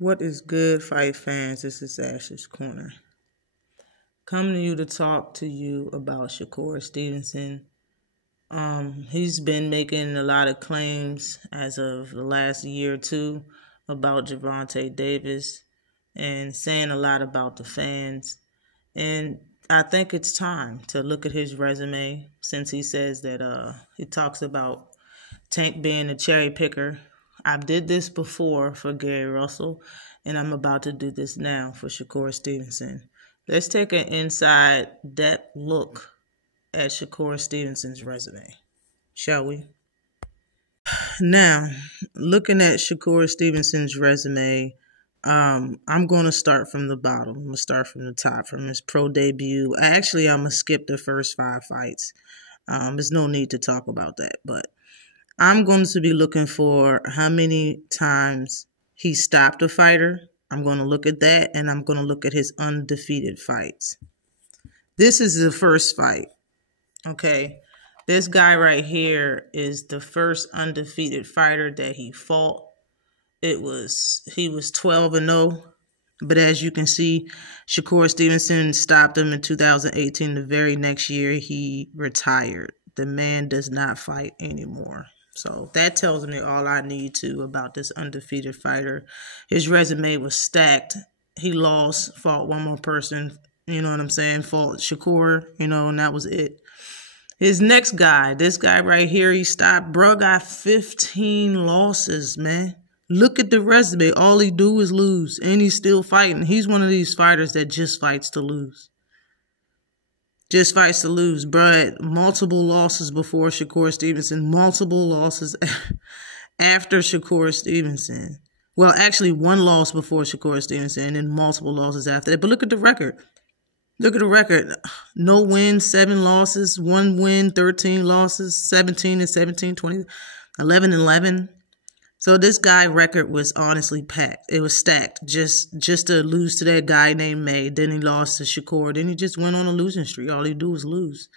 What is good, fight fans? This is Ash's Corner. Coming to you to talk to you about Shakur Stevenson. He's been making a lot of claims as of the last year or two about Gervonta Davis and saying a lot about the fans. And I think it's time to look at his resume, since he says that he talks about Tank being a cherry picker. I did this before for Gary Russell, and I'm about to do this now for Shakur Stevenson. Let's take an inside depth look at Shakur Stevenson's resume, shall we? Now, looking at Shakur Stevenson's resume, I'm going to start from the bottom. I'm going to start from the top, from his pro debut. Actually, I'm going to skip the first 5 fights. There's no need to talk about that, but I'm going to be looking for how many times he stopped a fighter. I'm going to look at that, and I'm going to look at his undefeated fights. This is the first fight, okay? This guy right here is the first undefeated fighter that he fought. He was 12-0, but as you can see, Shakur Stevenson stopped him in 2018. The very next year, he retired. The man does not fight anymore. So that tells me all I need to about this undefeated fighter. His resume was stacked. He lost, fought one more person, you know what I'm saying, fought Shakur, and that was it. His next guy, this guy right here, he stopped. Bro got 15 losses, man. Look at the resume. All he do is lose, and he's still fighting. He's one of these fighters that just fights to lose. Just fights to lose, bro. Multiple losses before Shakur Stevenson. Multiple losses after Shakur Stevenson. Well, actually, one loss before Shakur Stevenson and then multiple losses after that. But look at the record. Look at the record. No wins, 7 losses. 1 win, 13 losses. 17 and 17, 20, 11 and 11. So this guy record was honestly packed. It was stacked just to lose to that guy named May. Then he lost to Shakur. Then he just went on a losing streak. All he do is lose.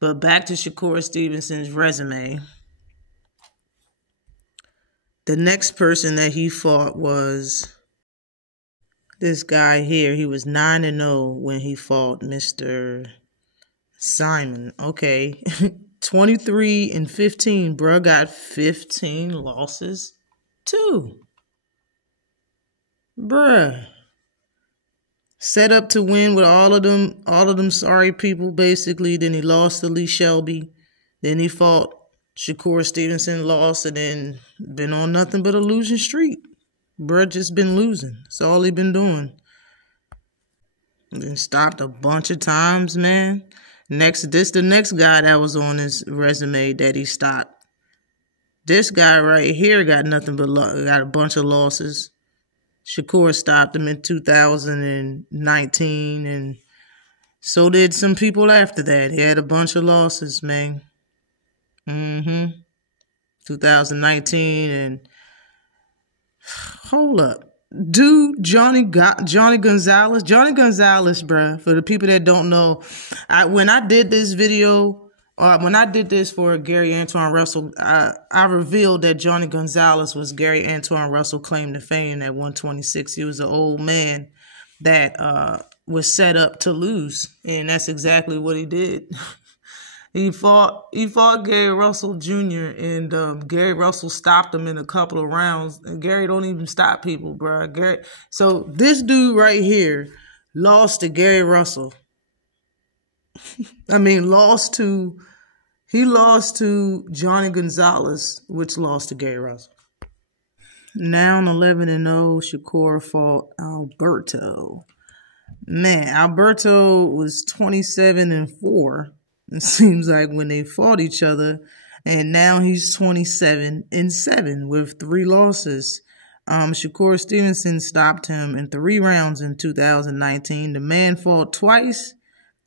But back to Shakur Stevenson's resume. The next person that he fought was this guy here. He was 9-0 when he fought Mr. Simon. Okay. 23-15, bro got 15 losses too. Bruh. Set up to win with all of them sorry people, basically. Then he lost to Lee Shelby. Then he fought Shakur Stevenson, lost, and then been on nothing but a losing streak. Bruh just been losing. That's all he been doing. Then stopped a bunch of times, man. The next guy that was on his resume that he stopped. This guy right here got nothing but got a bunch of losses. Shakur stopped him in 2019, and so did some people after that. He had a bunch of losses, man. 2019, and hold up. Dude, Johnny Gonzalez, bruh, for the people that don't know, when I did this video, when I did this for Gary Antoine Russell, I revealed that Johnny Gonzalez was Gary Antoine Russell claim to fame at 126. He was an old man that was set up to lose, and that's exactly what he did. He fought Gary Russell Jr., and Gary Russell stopped him in a couple of rounds. And Gary don't even stop people, bro. So this dude right here lost to Gary Russell. He lost to Johnny Gonzalez, which lost to Gary Russell. Now 11-0, Shakur fought Alberto. Man, Alberto was 27-4. It seems like when they fought each other, and now he's 27-7 with 3 losses. Shakur Stevenson stopped him in 3 rounds in 2019. The man fought twice,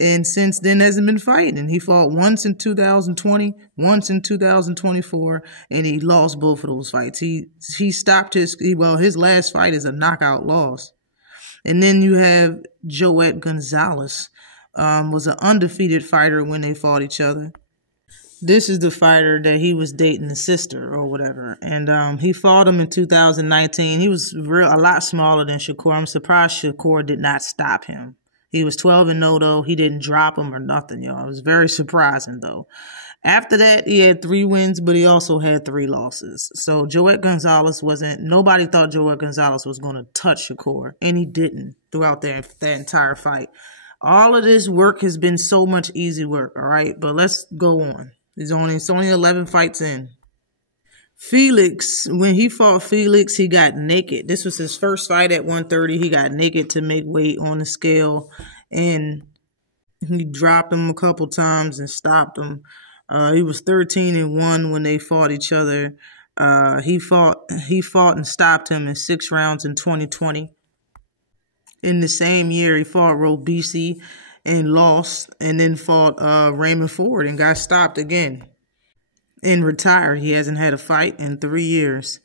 and since then hasn't been fighting. He fought once in 2020, once in 2024, and he lost both of those fights. He stopped his last fight is a knockout loss. And then you have Joet Gonzalez. Was an undefeated fighter when they fought each other. This is the fighter that he was dating the sister or whatever. And he fought him in 2019. He was a lot smaller than Shakur. I'm surprised Shakur did not stop him. He was 12-0 though. He didn't drop him or nothing, y'all. It was very surprising though. After that, he had 3 wins, but he also had 3 losses. So nobody thought Joet Gonzalez was going to touch Shakur, and he didn't throughout that entire fight. All of this work has been so much easy work, all right? But let's go on. It's only 11 fights in. Felix, when he fought Felix, he got naked. This was his first fight at 130. He got naked to make weight on the scale, and he dropped him a couple times and stopped him. He was 13-1 when they fought each other. He fought and stopped him in 6 rounds in 2020. In the same year, he fought Robisi and lost, and then fought Raymond Ford and got stopped again and retired. He hasn't had a fight in 3 years.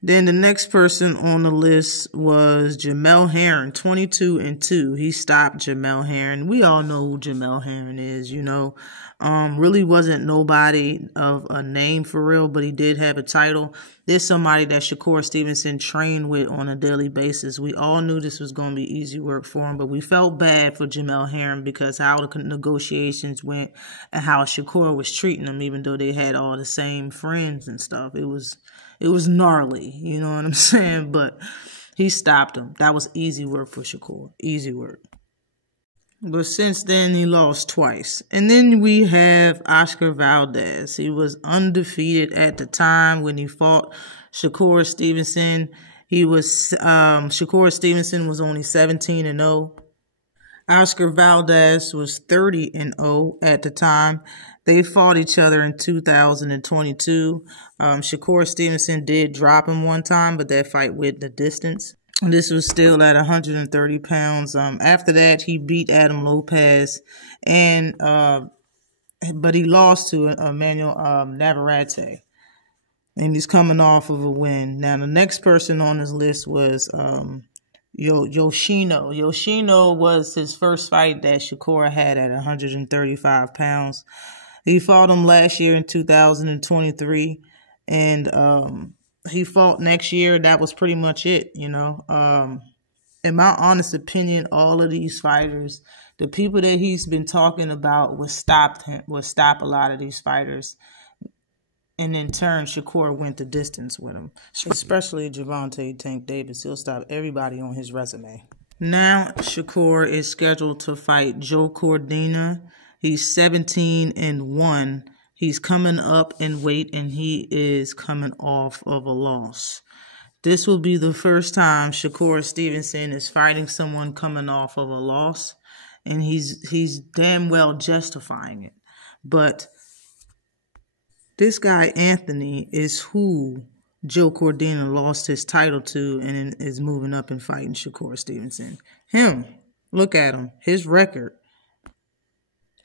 Then the next person on the list was Jamel Herring, 22-2. He stopped Jamel Herring. We all know who Jamel Herring is, you know. Really wasn't nobody of a name for real, but he did have a title. There's somebody that Shakur Stevenson trained with on a daily basis. We all knew this was going to be easy work for him, but we felt bad for Jamel Herring because how the negotiations went and how Shakur was treating him, even though they had all the same friends and stuff. It was gnarly, you know what I'm saying? But he stopped him. That was easy work for Shakur. Easy work. But since then, he lost twice. And then we have Oscar Valdez. He was undefeated at the time when he fought Shakur Stevenson. Shakur Stevenson was only 17-0. Oscar Valdez was 30-0 at the time. They fought each other in 2022. Shakur Stevenson did drop him one time, but that fight went the distance. This was still at 130 pounds. After that, he beat Adam Lopez, but he lost to Emmanuel Navarrete, and he's coming off of a win. Now, the next person on his list was Yoshino. Yoshino was his first fight that Shakur had at 135 pounds. He fought him last year in 2023, and he fought next year. That was pretty much it, you know. In my honest opinion, all of these fighters, the people that he's been talking about would stop a lot of these fighters. And in turn, Shakur went the distance with him, especially Gervonta Tank Davis. He'll stop everybody on his resume. Now, Shakur is scheduled to fight Joe Cordina. He's 17-1. He's coming up in weight, and he is coming off of a loss. This will be the first time Shakur Stevenson is fighting someone coming off of a loss, and he's damn well justifying it. But this guy, Anthony, is who Joe Cordina lost his title to and is moving up and fighting Shakur Stevenson. Him, look at him, his record,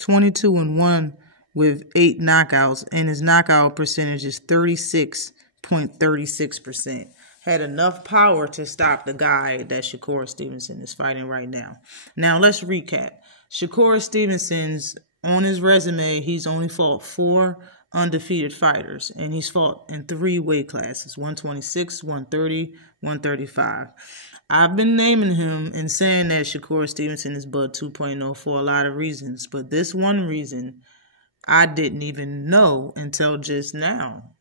22-1 with 8 knockouts, and his knockout percentage is 36.36%. Had enough power to stop the guy that Shakur Stevenson is fighting right now. Now, let's recap. Shakur Stevenson's, on his resume, he's only fought 4 undefeated fighters, and he's fought in 3 weight classes, 126, 130, 135. I've been naming him and saying that Shakur Stevenson is Bud 2.0 for a lot of reasons, but this one reason I didn't even know until just now.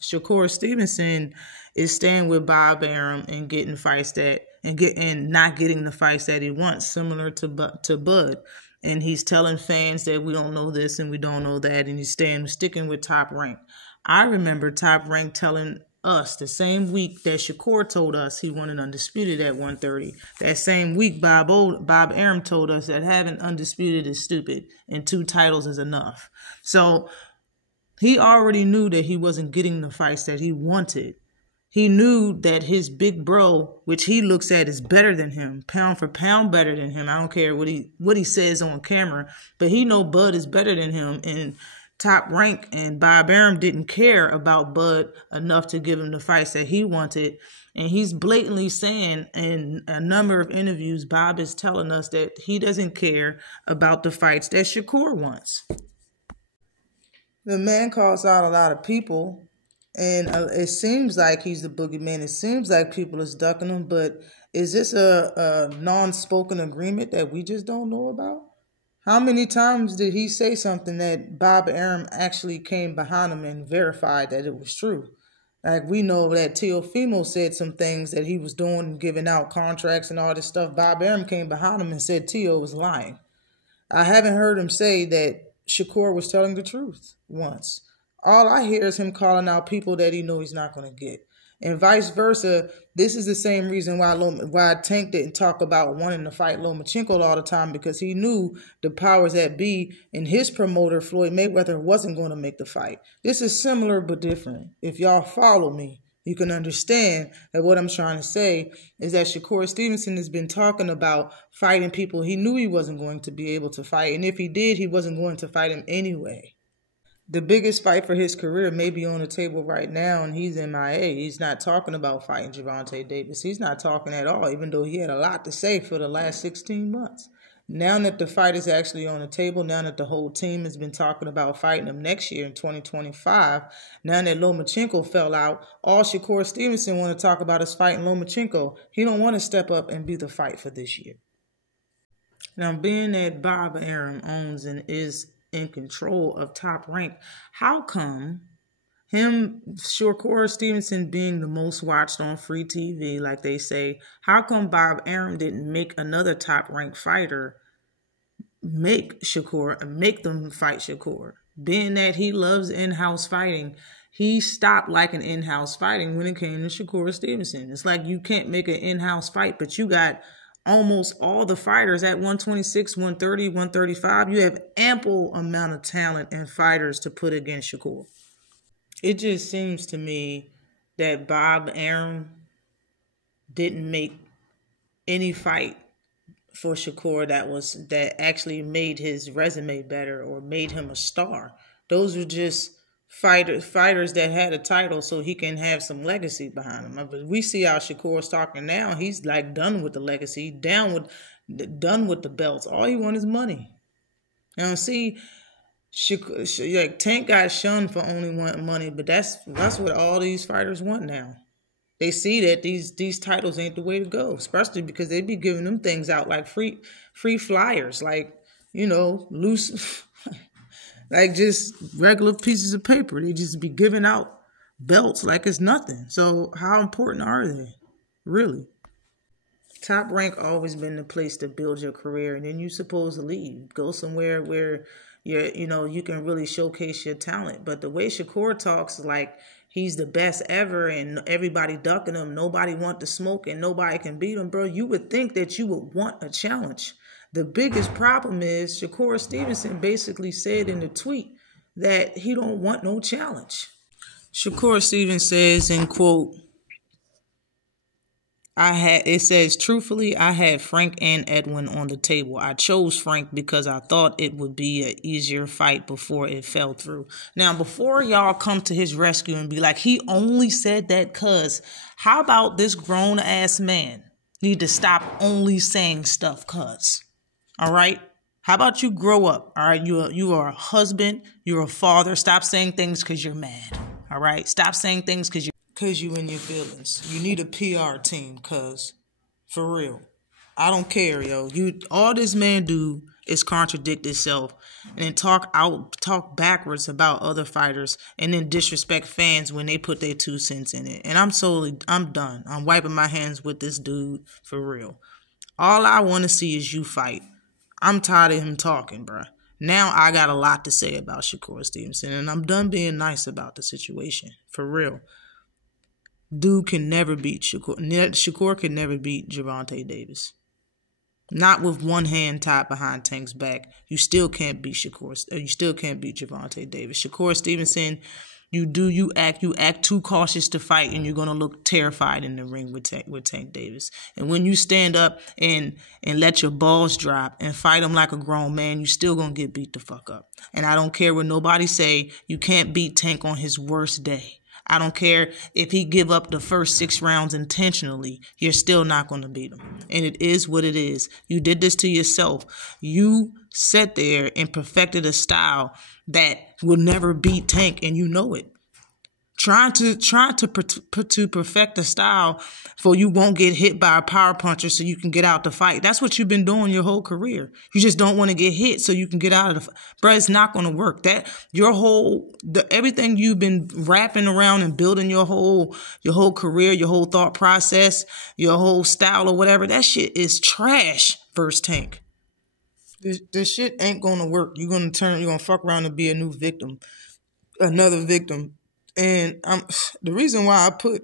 Shakur Stevenson is staying with Bob Arum and getting fights and not getting the fights that he wants, similar to Bud. And he's telling fans that we don't know this and we don't know that, and he's sticking with Top Rank. I remember Top Rank telling us the same week that Shakur told us he wanted undisputed at 130. That same week, Bob Arum told us that having undisputed is stupid and 2 titles is enough. So he already knew that he wasn't getting the fights that he wanted. He knew that his big bro, which he looks at as better than him, pound for pound better than him. I don't care what he says on camera, but he know Bud is better than him. And Top Rank and Bob Arum didn't care about Bud enough to give him the fights that he wanted. And he's blatantly saying in a number of interviews, Bob is telling us that he doesn't care about the fights that Shakur wants. The man calls out a lot of people, and it seems like he's the boogeyman. It seems like people is ducking him, but is this a non-spoken agreement that we just don't know about? How many times did he say something that Bob Arum actually came behind him and verified that it was true? Like, we know that Teofimo said some things that he was doing, giving out contracts and all this stuff. Bob Arum came behind him and said Teo was lying. I haven't heard him say that Shakur was telling the truth once. All I hear is him calling out people that he know he's not going to get. And vice versa, this is the same reason why Tank didn't talk about wanting to fight Lomachenko all the time, because he knew the powers that be and his promoter, Floyd Mayweather, wasn't going to make the fight. This is similar but different. If y'all follow me, you can understand that what I'm trying to say is that Shakur Stevenson has been talking about fighting people he knew he wasn't going to be able to fight. And if he did, he wasn't going to fight him anyway. The biggest fight for his career may be on the table right now, and he's MIA. He's not talking about fighting Gervonta Davis. He's not talking at all, even though he had a lot to say for the last 16 months. Now that the fight is actually on the table, now that the whole team has been talking about fighting him next year in 2025, now that Lomachenko fell out, all Shakur Stevenson want to talk about is fighting Lomachenko. He don't want to step up and be the fight for this year. Now, being that Bob Arum owns and is in control of Top Rank, how come Shakur Stevenson being the most watched on free TV, like they say, how come Bob Arum didn't make another Top Rank fighter make them fight Shakur? Being that he loves in-house fighting, he stopped liking in-house fighting when it came to Shakur Stevenson. It's like you can't make an in-house fight, but you got almost all the fighters at 126, 130, 135. You have ample amount of talent and fighters to put against Shakur. It just seems to me that Bob Arum didn't make any fight for Shakur that actually made his resume better or made him a star. Those were just fighters that had a title so he can have some legacy behind him. But we see how Shakur's talking now. He's like done with the legacy, done with the belts. All he wants is money. Now see, like Tank got shunned for only wanting money, but that's what all these fighters want now. They see that these titles ain't the way to go, especially because they be giving them things out like free flyers, like, you know, loose, like just regular pieces of paper. They just be giving out belts like it's nothing. So how important are they, really? Top Rank always been the place to build your career, and then you supposed to leave, go somewhere where you can really showcase your talent. But the way Shakur talks, like he's the best ever and everybody ducking him, nobody want to smoke and nobody can beat him, bro. You would think that you would want a challenge. The biggest problem is Shakur Stevenson basically said in the tweet that he don't want no challenge. Shakur Stevenson says, in quote, it says, truthfully, I had Frank and Edwin on the table. I chose Frank because I thought it would be an easier fight before it fell through. Now, before y'all come to his rescue and be like, he only said that cuz, how about this grown-ass man need to stop only saying stuff cuz? All right? How about you grow up? All right? You are a husband. You're a father. Stop saying things because you're mad. All right? Stop saying things because you in your feelings. You need a PR team, cuz. For real. I don't care, yo. All this man do is contradict itself and then talk backwards about other fighters and then disrespect fans when they put their 2 cents in it. And I'm done. I'm wiping my hands with this dude, for real. All I want to see is you fight. I'm tired of him talking, bruh. Now I got a lot to say about Shakur Stevenson, and I'm done being nice about the situation, for real. Dude can never beat Shakur. Shakur can never beat Gervonta Davis. Not with one hand tied behind Tank's back. You still can't beat Shakur. You still can't beat Gervonta Davis. Shakur Stevenson, you act too cautious to fight, and you're gonna look terrified in the ring with Tank Davis. And when you stand up and let your balls drop and fight him like a grown man, you still gonna get beat the fuck up. And I don't care what nobody say. You can't beat Tank on his worst day. I don't care if he give up the first 6 rounds intentionally. You're still not going to beat him. And it is what it is. You did this to yourself. You sat there and perfected a style that will never beat Tank, and you know it. Trying to perfect a style for you won't get hit by a power puncher so you can get out the fight. That's what you've been doing your whole career. You just don't want to get hit so you can get out of the fight. Bro, it's not going to work. That everything you've been wrapping around and building your whole career, your whole thought process, your whole style or whatever, that shit is trash versus Tank. This shit ain't going to work. You're going to fuck around and be a new victim, another victim. And the reason why I put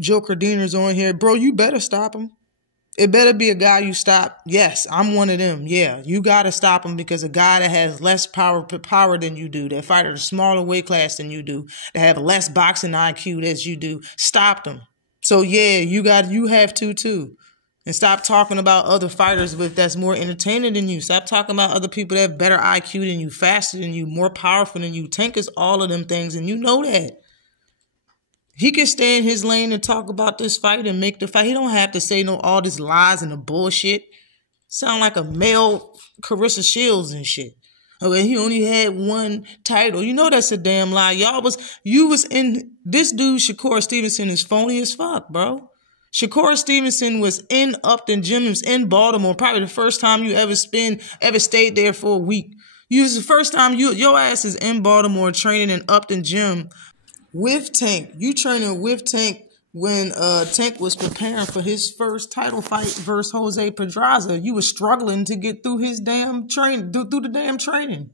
Joe Cordiners on here, bro, you better stop him. It better be a guy you stop. Yes, I'm one of them. Yeah, you got to stop him because a guy that has less power than you do, that fight at a smaller weight class than you do, that have less boxing IQ as you do, stop them. So yeah, you have to too. And stop talking about other fighters that's more entertaining than you. Stop talking about other people that have better IQ than you, faster than you, more powerful than you. Tank is all of them things, and you know that. He can stay in his lane and talk about this fight and make the fight. He don't have to say all this lies and the bullshit. Sound like a male Carissa Shields and shit. Oh, and he only had 1 title. You know that's a damn lie. You was in, this dude, Shakur Stevenson, is phony as fuck, bro. Shakur Stevenson was in Upton Gyms in Baltimore, probably the first time you ever stayed there for a week. This is the first time your ass is in Baltimore training in Upton Gym with Tank. You training with Tank when Tank was preparing for his first title fight versus Jose Pedraza. You were struggling to get through his damn training, through the damn training.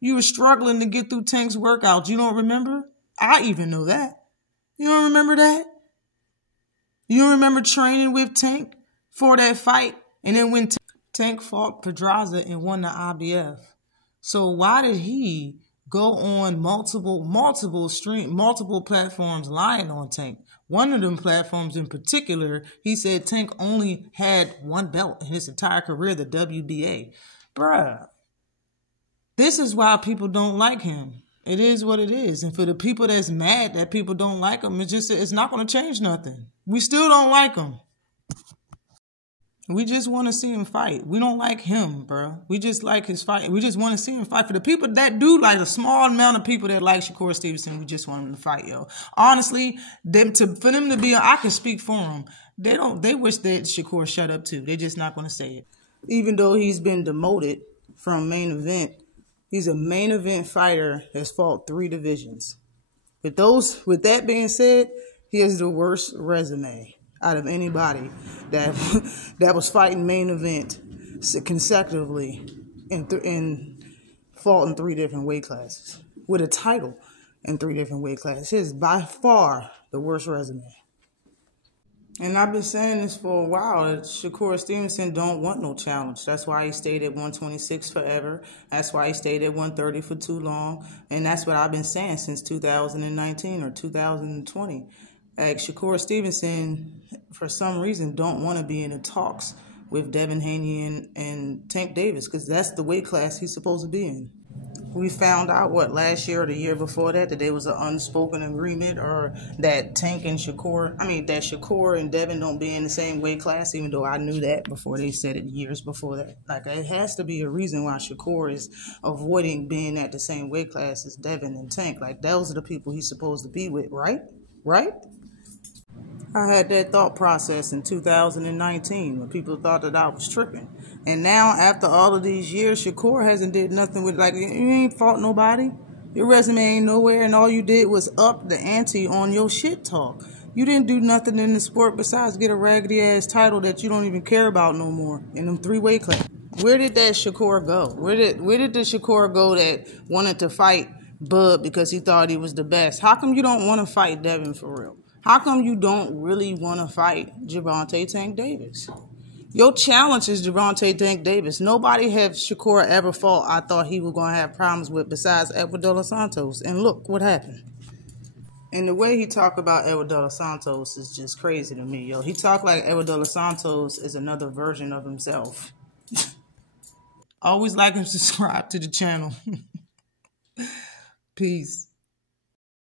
You were struggling to get through Tank's workouts. You don't remember? I even know that. You don't remember that? You don't remember training with Tank for that fight? And then when Tank fought Pedraza and won the IBF. So why did he go on multiple platforms lying on Tank? One of them platforms in particular, he said Tank only had 1 belt in his entire career, the WBA. Bruh, this is why people don't like him. It is what it is. And for the people that's mad that people don't like him, it's not going to change nothing. We still don't like him. We just want to see him fight. We don't like him, bro. We just like his fight. We just want to see him fight. For the people that do, like a small amount of people that like Shakur Stevenson, we just want him to fight, yo. Honestly, for them to be, I can speak for them. They wish that Shakur shut up too. They're just not going to say it. Even though he's been demoted from main event, he's a main event fighter that's fought 3 divisions. With that being said, he has the worst resume out of anybody that was fighting main event consecutively and fought in 3 different weight classes with a title in 3 different weight classes. His is by far the worst resume. And I've been saying this for a while, that Shakur Stevenson don't want no challenge. That's why he stayed at 126 forever. That's why he stayed at 130 for too long. And that's what I've been saying since 2019 or 2020. Like Shakur Stevenson, for some reason, don't want to be in the talks with Devin Haney and Tank Davis, because that's the weight class he's supposed to be in. We found out, last year or the year before that there was an unspoken agreement, or that Shakur and Devin don't be in the same weight class, even though I knew that before they said it years before that. Like, it has to be a reason why Shakur is avoiding being at the same weight class as Devin and Tank. Like, those are the people he's supposed to be with, right? Right? I had that thought process in 2019 when people thought that I was tripping. And now, after all of these years, Shakur hasn't did nothing with, like, you ain't fought nobody. Your resume ain't nowhere, and all you did was up the ante on your shit talk. You didn't do nothing in the sport besides get a raggedy-ass title that you don't even care about no more in them 3 weight classes. Where did that Shakur go? Where did the Shakur go that wanted to fight Bud because he thought he was the best? How come you don't want to fight Devin for real? How come you don't really want to fight Gervonta Tank Davis? Your challenge is Gervonta Tank Davis. Nobody have Shakur ever fought I thought he was going to have problems with besides Edward De Los Santos. And look what happened. And the way he talk about Edward De Los Santos is just crazy to me, yo. He talk like Edward De Los Santos is another version of himself. Always like and subscribe to the channel. Peace.